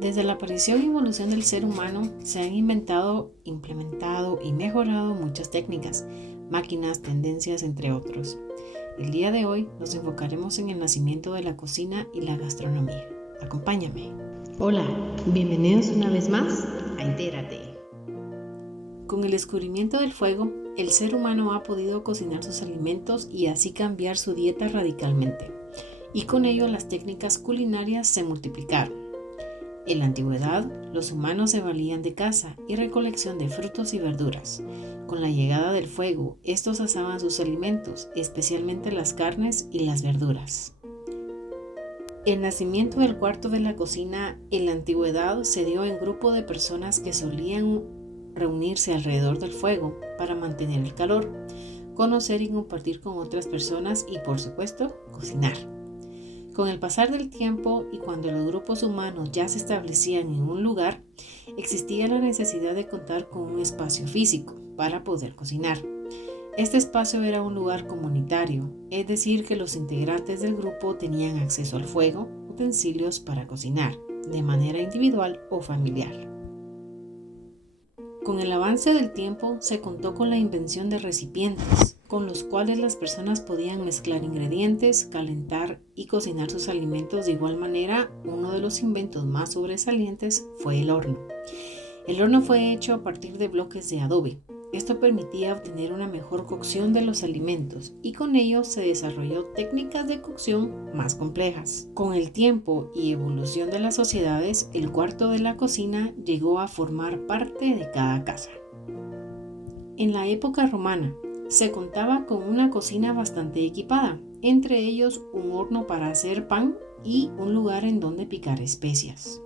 Desde la aparición y evolución del ser humano se han inventado, implementado y mejorado muchas técnicas, máquinas, tendencias, entre otros. El día de hoy nos enfocaremos en el nacimiento de la cocina y la gastronomía. Acompáñame. Hola, bienvenidos una vez más a Entérate. Con el descubrimiento del fuego, el ser humano ha podido cocinar sus alimentos y así cambiar su dieta radicalmente. Y con ello las técnicas culinarias se multiplicaron. En la antigüedad, los humanos se valían de caza y recolección de frutos y verduras. Con la llegada del fuego, estos asaban sus alimentos, especialmente las carnes y las verduras. El nacimiento del cuarto de la cocina en la antigüedad se dio en grupo de personas que solían reunirse alrededor del fuego para mantener el calor, conocer y compartir con otras personas y, por supuesto, cocinar. Con el pasar del tiempo y cuando los grupos humanos ya se establecían en un lugar, existía la necesidad de contar con un espacio físico para poder cocinar. Este espacio era un lugar comunitario, es decir, que los integrantes del grupo tenían acceso al fuego, utensilios para cocinar, de manera individual o familiar. Con el avance del tiempo se contó con la invención de recipientes, con los cuales las personas podían mezclar ingredientes, calentar y cocinar sus alimentos de igual manera. Uno de los inventos más sobresalientes fue el horno. El horno fue hecho a partir de bloques de adobe. Esto permitía obtener una mejor cocción de los alimentos y con ello se desarrolló técnicas de cocción más complejas. Con el tiempo y evolución de las sociedades, el cuarto de la cocina llegó a formar parte de cada casa. En la época romana, se contaba con una cocina bastante equipada, entre ellos un horno para hacer pan y un lugar en donde picar especias.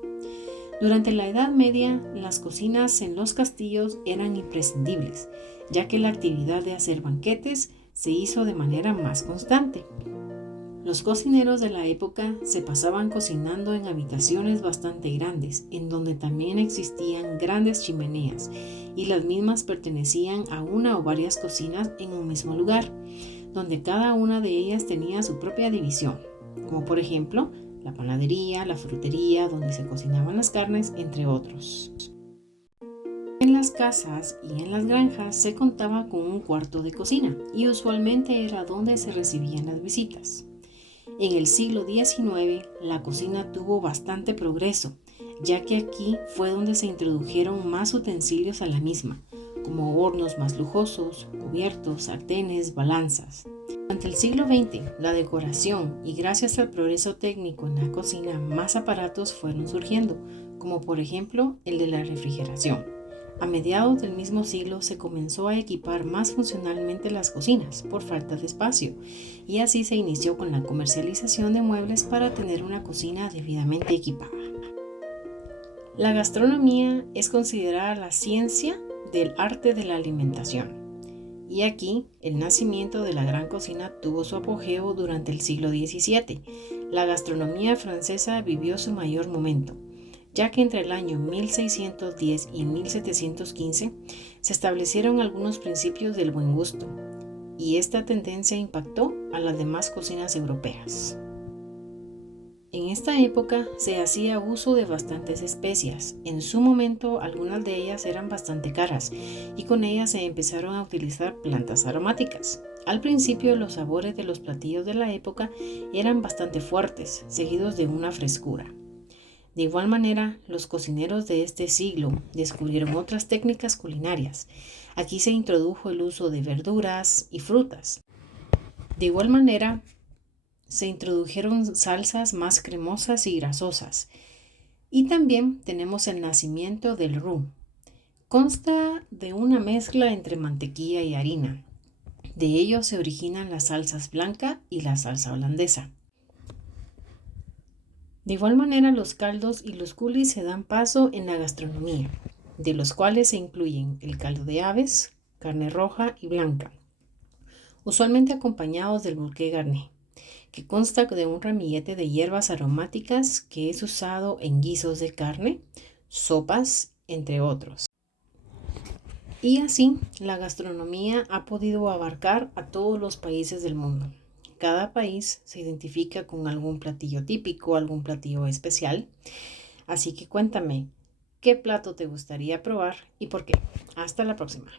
Durante la Edad Media, las cocinas en los castillos eran imprescindibles, ya que la actividad de hacer banquetes se hizo de manera más constante. Los cocineros de la época se pasaban cocinando en habitaciones bastante grandes, en donde también existían grandes chimeneas, y las mismas pertenecían a una o varias cocinas en un mismo lugar, donde cada una de ellas tenía su propia división, como por ejemplo, la panadería, la frutería, donde se cocinaban las carnes, entre otros. En las casas y en las granjas se contaba con un cuarto de cocina y usualmente era donde se recibían las visitas. En el siglo XIX la cocina tuvo bastante progreso, ya que aquí fue donde se introdujeron más utensilios a la misma, como hornos más lujosos, cubiertos, sartenes, balanzas. Durante el siglo XX, la decoración y gracias al progreso técnico en la cocina, más aparatos fueron surgiendo, como por ejemplo el de la refrigeración. A mediados del mismo siglo se comenzó a equipar más funcionalmente las cocinas por falta de espacio y así se inició con la comercialización de muebles para tener una cocina debidamente equipada. La gastronomía es considerada la ciencia del arte de la alimentación. Y aquí, el nacimiento de la gran cocina tuvo su apogeo durante el siglo XVII. La gastronomía francesa vivió su mayor momento, ya que entre el año 1610 y 1715 se establecieron algunos principios del buen gusto, y esta tendencia impactó a las demás cocinas europeas. En esta época se hacía uso de bastantes especias. En su momento algunas de ellas eran bastante caras y con ellas se empezaron a utilizar plantas aromáticas. Al principio los sabores de los platillos de la época eran bastante fuertes, seguidos de una frescura. De igual manera, los cocineros de este siglo descubrieron otras técnicas culinarias. Aquí se introdujo el uso de verduras y frutas. De igual manera, se introdujeron salsas más cremosas y grasosas. Y también tenemos el nacimiento del roux. Consta de una mezcla entre mantequilla y harina. De ello se originan las salsas blanca y la salsa holandesa. De igual manera, los caldos y los coulis se dan paso en la gastronomía, de los cuales se incluyen el caldo de aves, carne roja y blanca, usualmente acompañados del bouquet garni, que consta de un ramillete de hierbas aromáticas que es usado en guisos de carne, sopas, entre otros. Y así, la gastronomía ha podido abarcar a todos los países del mundo. Cada país se identifica con algún platillo típico, algún platillo especial. Así que cuéntame, ¿qué plato te gustaría probar y por qué? Hasta la próxima.